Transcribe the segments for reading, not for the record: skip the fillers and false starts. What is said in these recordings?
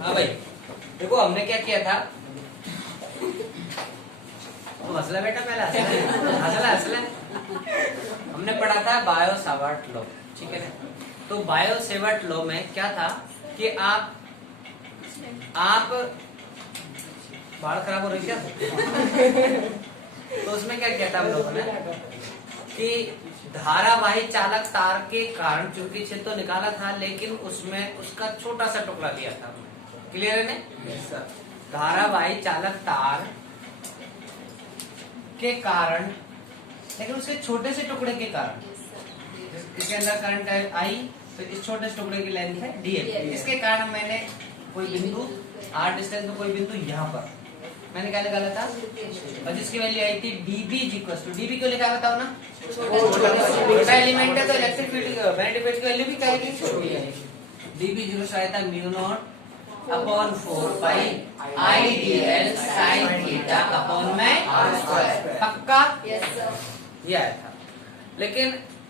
हाँ भाई देखो हमने क्या किया था, तो मसला बेटा पहला हंसला हमने पढ़ा था बायो सावर्ट लॉ, ठीक है ना। तो बायो सावर्ट लॉ में क्या था कि आप बाल खराब हो रही क्या तो उसमें क्या किया था हम लोगों ने कि धारावाही चालक तार के कारण चुंबकीय क्षेत्र तो निकाला था, लेकिन उसमें उसका छोटा सा टुकड़ा लिया था। क्लियर है ना? धारावाही चालक तार के कारण, लेकिन उसके छोटे से टुकड़े के कारण, इसके अंदर करंट है आई, तो इस छोटे से टुकड़े की लेंथ है डी। इसके कारण मैंने कोई बिंदु आर डिस्टेंस में कोई बिंदु यहाँ पर मैंने क्या निकाला था, और जिसकी वैल्यू आई थी dB इक्वल्स टू, dB क्यों लिखा है बताओ ना, छोटा एलिमेंट है तो इलेक्ट्रिक फील्ड मैग्नेटिक फील्ड की वैल्यू भी क्या आएगी, छोटी आएगी। dB जीरो से आया था mu not upon 4 pi I D L sine theta upon में पक्का ये आया था। लेकिन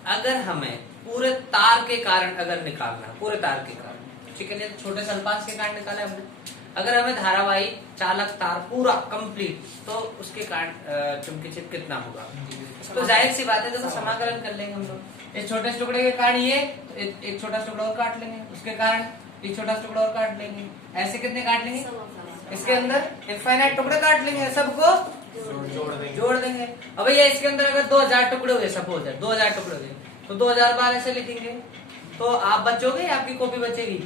अगर हमें पूरे तार के कारण अगर निकालना, पूरे तार के कारण, ठीक है, छोटे से अल्पांश के कारण निकाला हमने, अगर हमें धारावाही चालक तार पूरा कंप्लीट, तो उसके कारण चुंबकीय क्षेत्र कितना होगा, तो जाहिर सी बात है देखो समाकलन कर लेंगे हम लोग। इस छोटे टुकड़े के कारण ये एक छोटा टुकड़ा और काट लेंगे, उसके कारण एक छोटा टुकड़ा और काट लेंगे, ऐसे कितने काट लेंगे, इसके अंदर इनफाइनाइट टुकड़े काट लेंगे, सबको जोड़ देंगे। अब भैया इसके अंदर अगर 2000 टुकड़े हो गए, सपोज है 2000 टुकड़े हो गए, तो 2000 बार ऐसे लिखेंगे, तो आप बचोगे, आपकी कॉपी बचेगी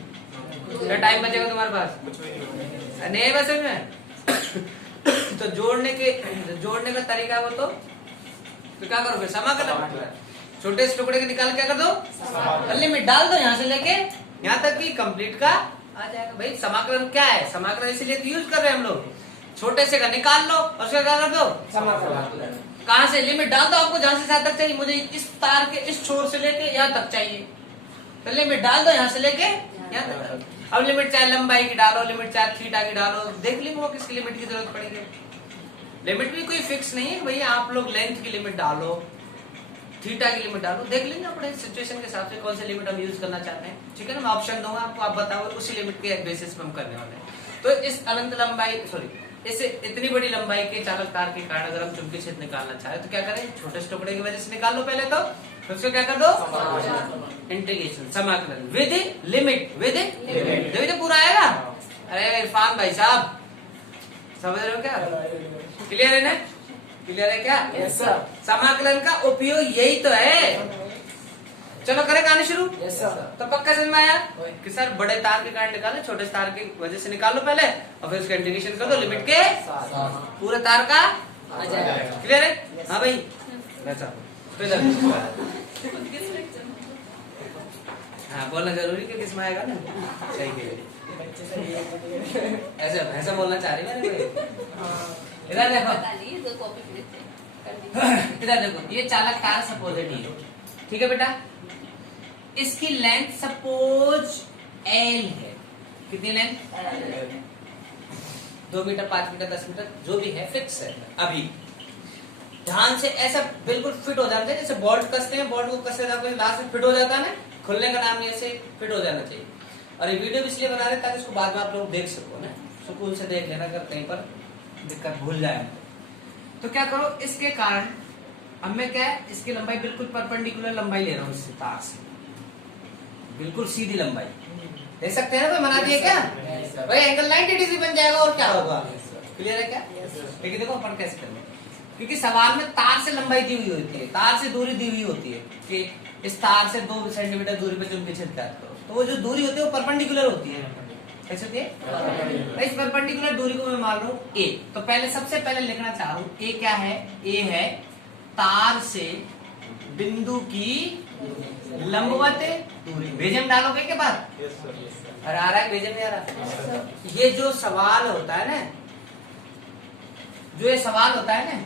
या टाइम बचेगा तुम्हारे पास, नहीं बचे में तो जोड़ने का तरीका वो तो क्या करोगे, समाकलन, छोटे से टुकड़े के निकाल क्या कर दो, लिमिट डाल दो यहाँ से लेके यहाँ तक कि कंप्लीट का आ जाएगा। भाई समाकलन क्या है, समाकलन इसलिए तो यूज कर रहे हैं हम लोग, छोटे से का निकाल लो और उसका क्या कर दो समाकलन, कहाँ से लिमिट डाल दो, आपको जहां से जहां तक चाहिए, मुझे इस तार के इस छोर से लेके यहाँ तक चाहिए, तो लिमिट डाल दो यहाँ से लेके यहाँ तक। अब लिमिट चाहे लंबाई की डालो, लिमिट चाहे थीटा की डालो, देख लेंगे वो किसकी लिमिट की जरूरत पड़ेगी। लिमिट भी कोई फिक्स नहीं है भैया, आप लोग लेंथ की लिमिट डालो, थीटा की लिमिट डालो, देख लेंगे अपने सिचुएशन के हिसाब से कौन सी लिमिट हम यूज करना चाहते हैं, ठीक है ना। मैं ऑप्शन दूंगा आपको, आप बताओ, उसी लिमिट के बेसिस पे हम करने वाले हैं। तो इस अनंत लंबाई इसे इतनी बड़ी लंबाई के चालक तार के कारण अगर हम चुंबकीय क्षेत्र निकालना चाहे तो क्या करें, छोटे से टुकड़े की वजह से निकाल लो पहले, तो उसको क्या कर दो, इंटीग्रेशन, समाकलन विद लिमिट, तभी तो पूरा आएगा। अरे इरफान भाई साहब समझ रहे हो क्या, क्लियर है ना, क्लियर है क्या, यस सर। समाकलन का उपयोग यही तो है। चलो करें कहानी शुरू, यस सर। तो पक्का समझ में आया कि सर बड़े तार के कारण निकाले, छोटे तार की वजह से निकाल लो पहले, और फिर उसका इंटीग्रेशन कर दो लिमिट के पूरे तार का आ जाएगा। क्लियर है, हाँ भाई हाँ बोलना जरूरी कि किसमें आएगा ना, सही है, ऐसा बोलना चाह रही है मेरे को। इधर देखो, इधर देखो, ये चालक तार सपोज है, ठीक है बेटा, इसकी लेंथ सपोज एल है, कितनी लेंथ, 2 मीटर 5 मीटर 10 मीटर जो भी है, फिक्स है। अभी ध्यान से ऐसा बिल्कुल फिट हो जाना चाहिए, जैसे बोल्ट कसते हैं, बोल्ट को कसते जाते हैं, लास्ट में फिट हो जाता है ना, खुलने का नाम नहीं, ऐसे फिट हो जाना चाहिए। और ये वीडियो इसलिए बना रहे ताकि इसको बाद में आप लोग देख सको ना, सुकून से देख लेना, अगर कहीं पर दिक्कत भूल जाए तो क्या करो, इसके कारण अब मैं क्या है, इसकी लंबाई बिल्कुल परपेंडिकुलर लंबाई ले रहा हूँ, इससे तार से बिल्कुल सीधी लंबाई देख सकते हैं ना, बना दिए क्या भाई, एंगल 90 डिग्री बन जाएगा, और क्या होगा, क्लियर है क्या। लेकिन देखो अपन कैसे करेंगे, क्योंकि सवाल में तार से लंबाई दी हुई होती है, तार से दूरी दी हुई होती है कि इस तार से 2 सेंटीमीटर दूरी पे चुंबकीय क्षेत्र ज्ञात करो, तो वो जो दूरी होती है वो परपेंडिकुलर होती है, कैसे होती है, इस परपेंडिकुलर दूरी को मैं मान लूं ए, तो पहले सबसे पहले लिखना चाह रहा हूं ए क्या है, ए है तार से बिंदु की लंबवत दूरी। भेजम डालोगे के बाद, अरे आ रहा है भेजम, नहीं आ रहा, ये जो सवाल होता है ना, जो ये सवाल होता है ना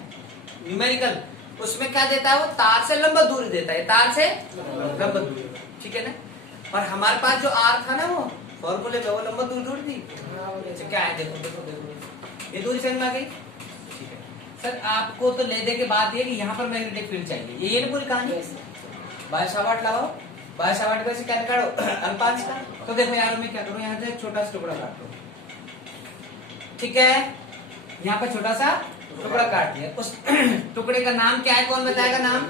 न्यूमेरिकल, उसमें क्या देता है, वो तार से लंबा दूरी देता है, तार से लंबा दूरी, ठीक है ना। और हमारे पास जो आर था ना, वो फॉर्मूले में वो लंबा दूरी थी, क्या है, देखो देखो देखो, ये दूरी समझ में आ गई, ठीक है। सर आपको तो ले दे के बात ये कि यहाँ पर मैग्नेटिक फील्ड चाहिए, ये ना पूरी कहानी, बाय सावर्ट लगाओ, बाय सावर्ट पे से क्या निकालो, अल्पांश का। तो देखो यार मैं क्या करूँ, यहाँ से छोटा सा टुकड़ा काट लो, ठीक है, यहाँ पर छोटा सा टुकड़ा काट दिया, उस टुकड़े का नाम क्या है, कौन बताएगा नाम?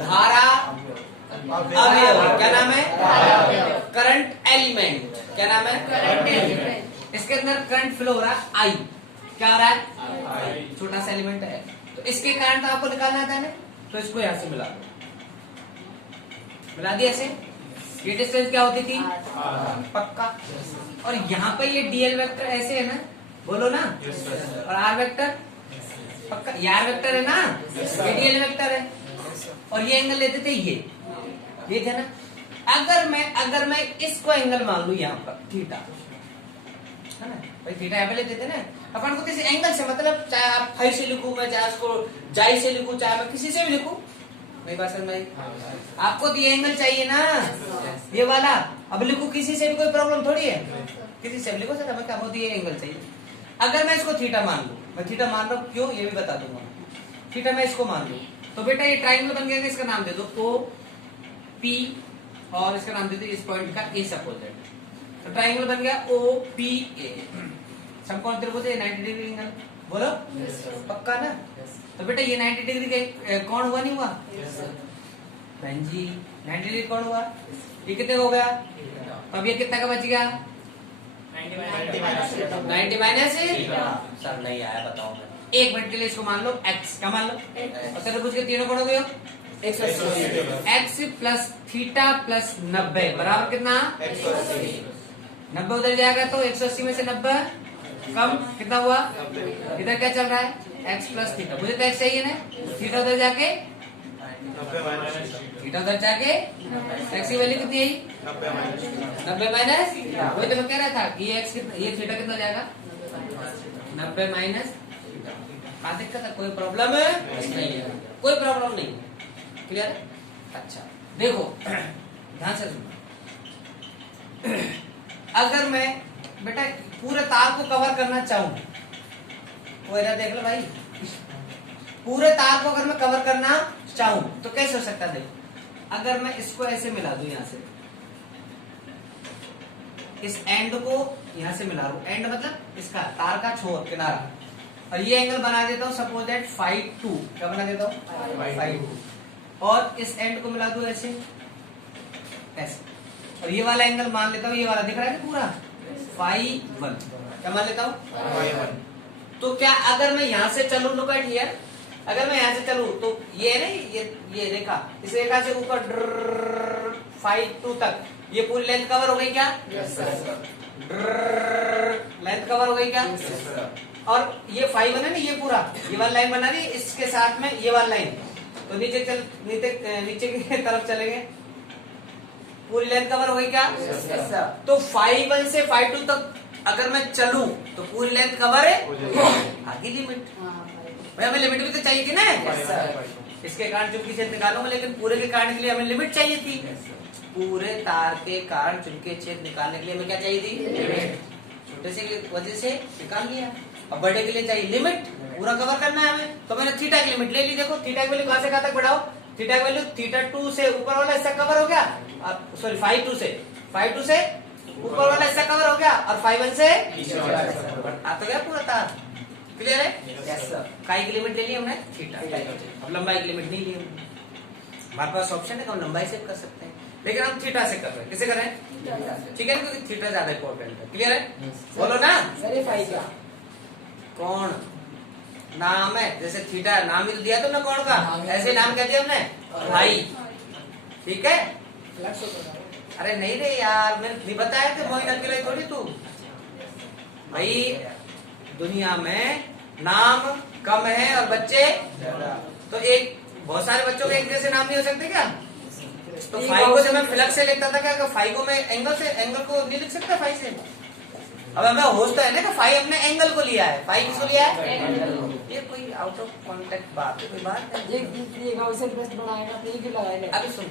धारा अवयव। क्या नाम है? Current element. क्या नाम है? Current element. इसके अंदर करंट फ्लो हो रहा है आई। क्या हो रहा है? छोटा सा एलिमेंट है, तो इसके कारण तो आपको निकालना था ना, तो इसको यहां से मिला दिया ऐसे। ये डिस्टेंस क्या होती थी? पक्का। और यहाँ पे ये डीएल वेक्टर ऐसे है ना, बोलो ना। और आर वेक्टर पक्का, ये आर वेक्टर है ना, ये डीएल वेक्टर है। और ये एंगल लेते थे ये थे ना। अगर मैं इसको एंगल मान लू यहाँ पर थीटा, है ना भाई, थीटा यहाँ पे लेते थे ना अपन को, किसी एंगल से मतलब, चाहे आप फाई से लिखूं मैं, चाहे उसको जाई से लिखूं, चाहे मैं किसी से भी लिखूं, मेरी बात समझ में? आपको तो ये एंगल चाहिए ना, ये वाला। अब लिखूं किसी से भी कोई प्रॉब्लम थोड़ी है, किसी से भी लिखो सर, हमें क्या होती है, ये एंगल चाहिए। अगर मैं इसको थीटा मान लूं, मैं थीटा मान रहा हूं क्यों ये भी बता दूंगा। थीटा मैं इसको मान लूं तो बेटा ये ट्राइंगल बन गया, इसका नाम दे दो ओ पी, और इसका नाम दे दो इस पॉइंट का ए सपोजिट। तो ट्राइंगल बन गया ओ पी ए। समकोण त्रिभुज 90 डिग्री एंगल, बोलो पक्का ना? तो बेटा ये 90 डिग्री का कौन हुआ, नहीं हुआ? बहन जी 90 डिग्री कौन हुआ? ये कितने हो गया? तो अब ये कितना का बच गया? 90 माइनस। सर नहीं आया, बताओ। मैं 1 मिनट के लिए इसको मान लो x, क्या मान लो? और त्रिभुज के तीनों कोण हो गए x प्लस थीटा प्लस 90 बराबर कितना? 90 उधर जाएगा तो 180 में से 90 कम कितना हुआ? इधर क्या चल रहा है? x प्लस थीटा, मुझे तो x चाहिए ना, थीटा उधर जाके थीटा उधर जाके x की वैल्यू कितनी आई? 90 माइनस। वही तो मैं कह रहा था कि ये x कितना, ये थीटा कितना जाएगा? 90 माइनस। क्या दिक्कत है? कोई प्रॉब्लम है? नहीं है, कोई प्रॉब्लम नहीं है। क्लियर है? अच्छा देखो ध्यान से सुनो। अगर मैं बेटा पूरे तार को कवर करना चाहूं, वो इधर देख लो भाई, पूरे तार को अगर मैं कवर करना चाहूं तो कैसे हो सकता है? देखो अगर मैं इसको ऐसे मिला दूं, यहां से इस एंड को यहां से मिला दूं, एंड मतलब इसका तार का छोर किनारा, और ये एंगल बना देता हूं सपोज दैट φ2। क्या बना देता हूं? φ2। और इस एंड को मिला दूं ऐसे ऐसे, और ये वाला एंगल मान लेता हूं, ये वाला दिख रहा है पूरा φ1। क्या मान लेता हूं? तो क्या अगर मैं यहां से चलूं, लुक एट हियर, अगर मैं यहां से चलूं तो ये है ना, ये रेखा, इस रेखा से ऊपर φ2 तक ये पूरी लेंथ कवर हो गई क्या? लेंथ कवर हो गई क्या? और ये φ1 है ना, ये पूरा ये वाला लाइन बना दी, इसके साथ में ये वाला लाइन, तो नीचे की तरफ चलेंगे, पूरी लेंथ कवर हो गई क्या? तो φ1 से φ2 तक अगर मैं चलूं तो पूरी लेंथ कवर है। आगे लिमिट भाई, हमें लिमिट भी तो चाहिए थी ना। इसके कारण चुंबकीय क्षेत्र निकालूंगा, लेकिन पूरे के कारण के लिए हमें लिमिट चाहिए थी। पूरे तार के कारण चुंबकीय क्षेत्र निकालने के लिए हमें क्या चाहिए थी? छोटे से की वजह से निकाल लिया। अब बड़े के लिए चाहिए लिमिट, पूरा कवर करना है हमें, तो मैंने थीटा की लिमिट ले ली। देखो थीटा की वैल्यू कहां से कहां तक बढ़ाओ? थीटा की वैल्यू θ2 से ऊपर वाला हिस्सा कवर हो गया, सॉरी φ2 से ऊपर वाला हिस्सा कवर हो गया, और φ1 से आ तो गया पूरा तार। क्लियर है? Yes sir. काई की लिमिट ले ली हमने? थीटा। अब लंबाई की लिमिट नहीं ली हमने, हमारे पास ऑप्शन है कि हम लंबाई से कर सकते हैं, लेकिन हम थीटा से कर रहे हैं। किसे कर रहे हैं? ठीक है, क्योंकि थीटा ज्यादा इंपॉर्टेंट है। क्लियर है? बोलो ना। कौन नाम है? जैसे थीटा नाम ही दिया तुमने कौन का, ऐसे नाम क्या दिया हमने? भाई। ठीक है? अरे नहीं रे यार, मैंने नहीं बताया कि मोइन अकेले थोड़ी तू भाई, दुनिया में नाम कम है और बच्चे तो एक, बहुत सारे बच्चों के एक जैसे नाम नहीं हो सकते क्या? तो फाई को जब मैं फ्लक्स से लिखता था क्या, फाई को मैं एंगल को नहीं लिख सकता फाई से? अब हमें होश तो है ना कि फाई हमने एंगल को लिया है, फाई किसको लिया है? ये कोई आउट ऑफ कॉन्टेक्ट बात है, कोई बात है? अभी सुन,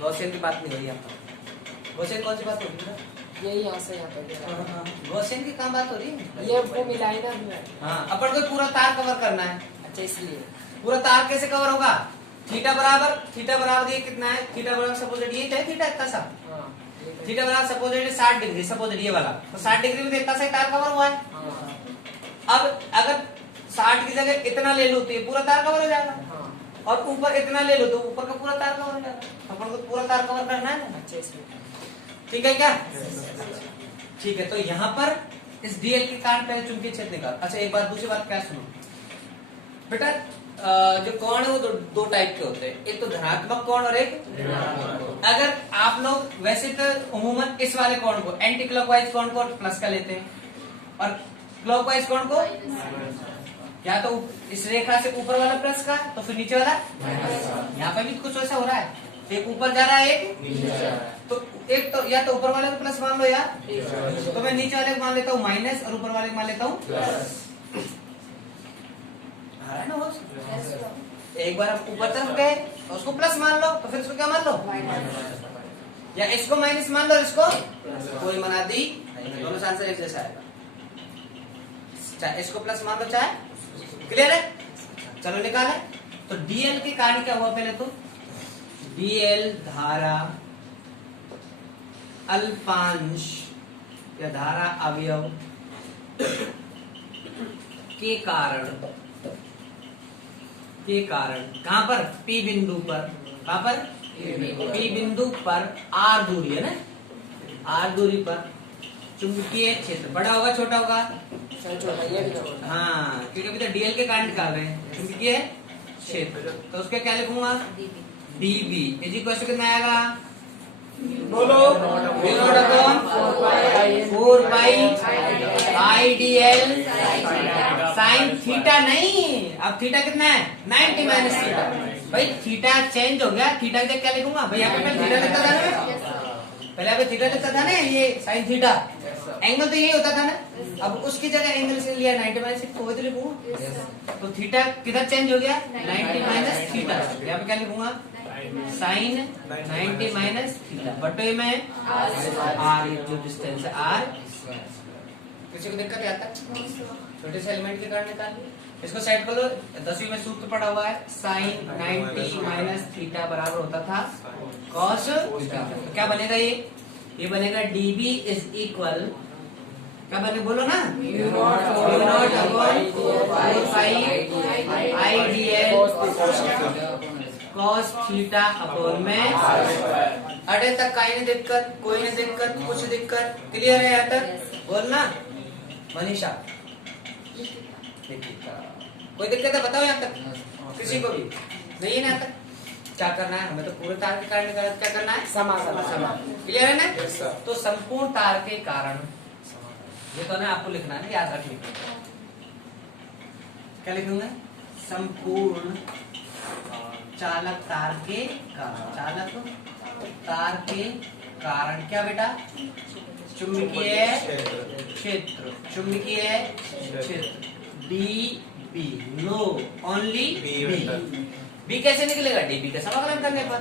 गॉसियन की बात नहीं हो रही है। गॉसियन कौन सी बात हो रही है? ये यहाँ से यहाँ पे गॉसियन की कहाँ बात हो रही है? ये अपने मिलाई ना। हाँ, अपन को पूरा तार कवर करना है। अच्छा, इसलिए पूरा तार कैसे कवर होगा? थीटा बराबर ये कितना है? थीटा बराबर सपोज ये है थीटा इतना सा, थीटा बराबर सपोज 60 डिग्री, सपोज ये वाला, तो 60 डिग्री में इतना सही तार कवर हुआ है। अब अगर 60 की जगह इतना ले लो तो ये पूरा तार कवर हो जाएगा, और ऊपर इतना ले लो तो ऊपर का पूरा तार कवर हो जाएगा। अपन को पूरा तार कवर करना है ना, अच्छे से। ठीक है क्या? ठीक है, तो यहाँ पर इस डीएल के कारण पहले चुंबकीय क्षेत्र निकाल। अच्छा एक बात, दूसरी बात क्या सुनो बेटा, जो कोण है वो दो टाइप के होते हैं, एक तो धनात्मक कोण और एक ऋणात्मक कोण। अगर आप लोग वैसे तो अमूमन इस वाले कोण को, एंटी क्लॉकवाइज कोण को प्लस का लेते हैं, और क्लॉकवाइज कोण को या तो इस रेखा से ऊपर वाला प्लस का, तो फिर नीचे वाला। यहाँ पे भी कुछ ऐसा हो रहा है, एक ऊपर जा रहा है एक नीचे जा रहा है, तो एक तो या तो ऊपर वाले को प्लस मान लो, या तो मैं नीचे वाले को मान लेता हूँ माइनस, और ऊपर वाले को मान लेता हूँ प्लस। एक बार हम ऊपर तरफ गए तो उसको प्लस मान लो, तो फिर इसको क्या मान लो, या इसको माइनस मान लो, इसको कोई मना दी, दोनों से आंसर एक जैसा आएगा। चाहे इसको प्लस मान लो, चाहे, क्लियर है? चलो निकाले। तो डीएल के कारण क्या हुआ, पहले तो डीएल धारा अल्पांश या धारा अवयव के कारण कहां पर, पी बिंदु पर, कहां पर, पी बिंदु पर आर दूरी है ना, आर दूरी पर चुंबकीय क्षेत्र बड़ा होगा छोटा होगा, हाँ, क्योंकि अभी तो डीएल के कारण निकाल रहे हैं चुंबकीय क्षेत्र, तो उसके क्या लिखूंगा, डीबी इज इक्वल टू कितना आएगा, बोलो, 4 pi I D L sine theta नहीं, अब थीटा कितना है 90 माइनस थीटा। भाई थीटा चेंज हो गया, थीटा की जगह क्या लिखूंगा, भाई यहाँ पे पहले थीटा लिखता था ना, पहले यहाँ पे थीटा लिखता था ना, ये साइन थीटा, एंगल तो यही होता था ना, अब उसकी जगह एंगल से लिया 90 माइनस थीटा, तो लिखूंगा, तो थीटा किधर चेंज हो गया 90 माइनस थीटा, यहाँ पे क्या लिखूंगा, साइन 90 माइनस थीटा बटे में आर, जो डिस्टेंस है आर। किसी को दिक्कत आता है, छोटे से एलिमेंट के कारण निकालिए, इसको सेट कर लो। 10वीं में सूत्र पड़ा हुआ है, साइन 90 माइनस थीटा बराबर होता था कॉस थीटा। क्या बनेगा ये बनेगा डीबी इज इक्वल, क्या बने बोलो ना, mu not upon 4 pi I D L cos theta upon में। अरे तक कहीं नहीं दिक्कत, कोई नहीं दिक्कत, कुछ दिक्कत, क्लियर है यहाँ तक, बोलना मनीषा, कोई दिक्कत है बताओ यहाँ तक, किसी को भी नहीं है ना यहाँ तक? क्या करना है हमें, तो पूरे तार के कारण निकालना, क्या करना है, समान, क्लियर है ना? तो संपूर्ण तार के कारण, ये तो ना आपको लिखना है, याद रखिए, क्या लिखूंगा, संपूर्ण चालक तार के कारण, चालक तार के कारण क्या बेटा, चुंबकीय क्षेत्र, चुंबकीय क्षेत्र D B, no only B. B कैसे निकलेगा, डीबी का समाकलन करने पर।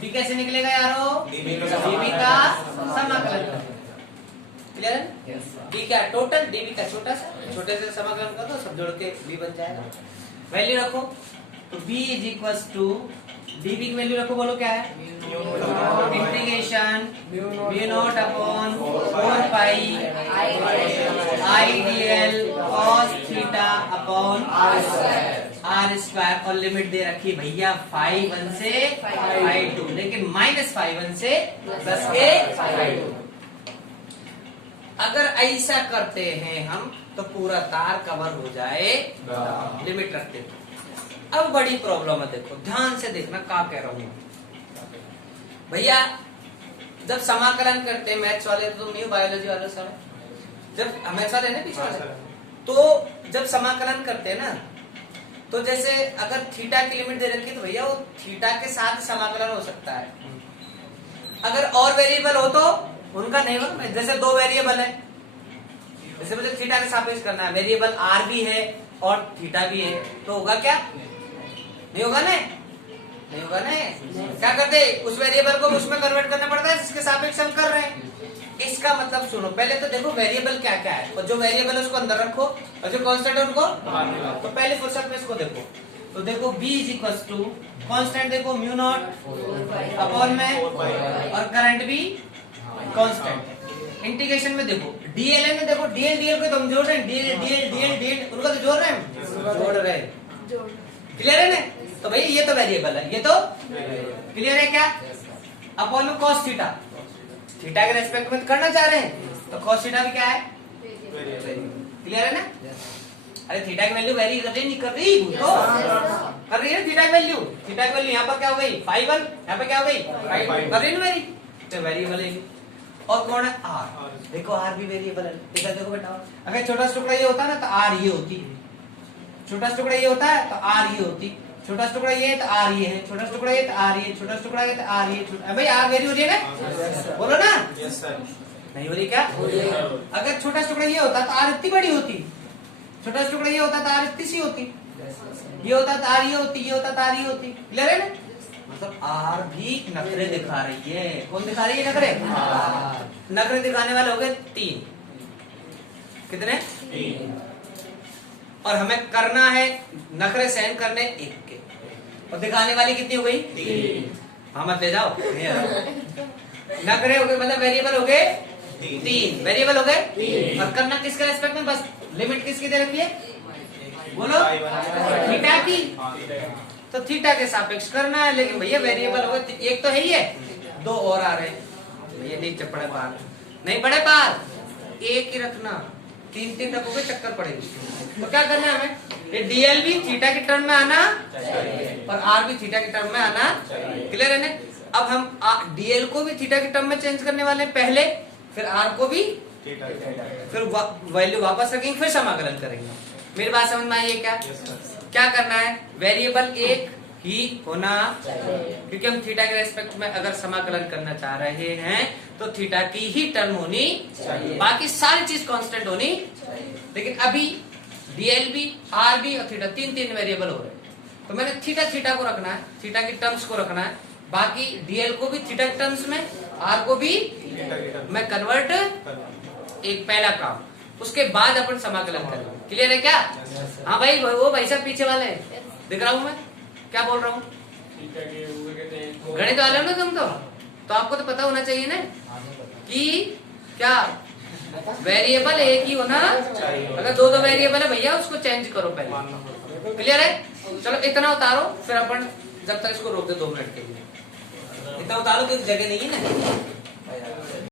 बी कैसे निकलेगा यारो, डीबी का समाकलन करने पर, क्लियर है? बी क्या टोटल, डीबी का छोटा सा, छोटे से समाकलन कर दो, सब जोड़ के बी बन जाएगा। वैल्यू रखो, तो b is equal to D B की वैल्यू रखो, बोलो क्या है, integration mu not upon 4 pi I D L cos theta upon R square, और लिमिट दे रखी भैया 5 से 5 लेकिन -5 से प्लस के 5। अगर ऐसा करते हैं हम तो पूरा तार कवर हो जाए, लिमिट रखते हैं। अब बड़ी प्रॉब्लम है, देखो ध्यान से देखना क्या कह रहा हूं भैया। जब समाकलन करते हैं मैथ्स वाले, तो म्यू बायोलॉजी वाले सब, जब मैथ्स वाले ना पीछे वाले, तो जब समाकलन करते हैं ना, तो जैसे अगर थीटा की लिमिट दे रखी है तो भैया वो थीटा के साथ समाकलन हो सकता है। अगर और वेरिएबल हो तो उनका नहीं होगा। जैसे 2 वेरिएबल है, जैसे मुझे थीटा के सापेक्ष करना है, वेरिएबल आर भी है और थीटा भी है, तो होगा क्या, नहीं होगा ना, नहीं होगा ना। क्या करते, उस वेरिएबल को उसमें कन्वर्ट करना पड़ता है जिसके सापेक्ष हम कर रहे हैं। इसका मतलब सुनो, पहले तो देखो वेरिएबल क्या क्या है, और जो वेरिएबल है उसको अंदर रखो, और जो कांस्टेंट है उनको, तो पहले फुर्सत में इसको देखो। तो देखो b is equal to constant, देखो म्यू नॉट अपॉन में, और करंट भी कांस्टेंट है। इंटीग्रेशन में देखो डीएल में देखो डीएल को तो हम जोड़ रहे हैं, डीएल उनको तो जोड़ रहे हैं, जोड़ रहे हैं, क्लियर है ना? तो भाई ये तो वेरिएबल है, ये तो क्लियर है क्या? अपॉन में कॉस थीटा, थीटा के रेस्पेक्ट में करना चाह रहे हैं तो कॉस थीटा भी क्या है, क्लियर है ना? अरे थीटा की वैल्यू वेरी कर रही नहीं कर रही तो कर रही है थीटा की वैल्यू, थीटा की वैल्यू यहाँ पर क्या हो गई 5 यहाँ पे क्या हो गई कर रही ना वेरी, तो वेरिएबल है। और कौन है आर, देखो आर भी वेरिएबल है, देखो बेटा अगर छोटा टुकड़ा ये होता ना तो आर ये होती, छोटा टुकड़ा ये होता है तो आर ये होती, छोटा टुकड़ा ये है तो आर ये है, छोटा टुकड़ा ये तो आर ये, छोटा टुकड़ा ये तो आर ये, भाई आर वेरी हो रही है ना, बोलो ना नहीं हो रही क्या? अगर छोटा टुकड़ा ये होता तो आर इतनी बड़ी होती, छोटा टुकड़ा ये होता तो आर इतनी सी होती, ये होता तो आर ये होती, ये होता तो आर ये होती, क्लियर है ना? मतलब आर भी नखरे दिखा रही है, कौन दिखा रही है नखरे? नखरे दिखाने वाले हो गए 3, कितने? 3। और हमें करना है नखरे सहन करने 1 के, और दिखाने वाली कितनी हो गई 3। हाँ मत ले जाओ, नखरे हो गए मतलब वेरिएबल हो गए 3, वेरिएबल हो गए, और करना किसके रेस्पेक्ट में, बस लिमिट किसकी दे रखी है बोलो, थीटा की, तो थीटा के सापेक्ष करना है। लेकिन भैया वेरिएबल हो गए, एक तो है ही है, 2 और आ रहे हैं भैया, नहीं चपड़े पार नहीं पड़े पार, एक ही रखना, 3 रखोगे चक्कर पड़ेगी। तो क्या करना है हमें, ये डीएल भी थीटा की टर्म में आना और आर भी थीटा की टर्म में आना, क्लियर है ना? अब हम डीएल को भी थीटा की टर्म में चेंज करने वाले पहले, फिर आर को भी, फिर वैल्यू वापस रखेंगे, फिर समाकलन करेंगे। मेरी बात समझ में आई है क्या? क्या करना है, वेरिएबल एक ही होना, क्योंकि हम थीटा के रेस्पेक्ट में अगर समाकलन करना चाह रहे हैं तो थीटा की ही टर्म होनी चाहिए, बाकी सारी चीज कांस्टेंट होनी। लेकिन अभी डीएल भी आर भी और थीटा 3 वेरिएबल हो रहे हैं, तो मैंने थीटा को रखना है, थीटा की टर्म्स को रखना है, बाकी डीएल को भी थीटा की टर्म्स में, आर को भी मैं कन्वर्ट, एक पहला काम, उसके बाद अपन समाकलन करेंगे। क्लियर है क्या? हाँ भाई, वो भाई साहब पीछे वाले दिख रहा हूँ मैं, क्या बोल रहा हूँ? गणित वाले हो ना तुम तो आपको तो पता होना चाहिए ना कि क्या वेरिएबल एक ही होना, अगर 2 वेरिएबल है भैया उसको चेंज करो पहले, क्लियर है? चलो इतना उतारो, फिर अपन जब तक इसको रोक दे 2 मिनट के लिए, इतना उतारो, क्योंकि जगह नहीं है ना।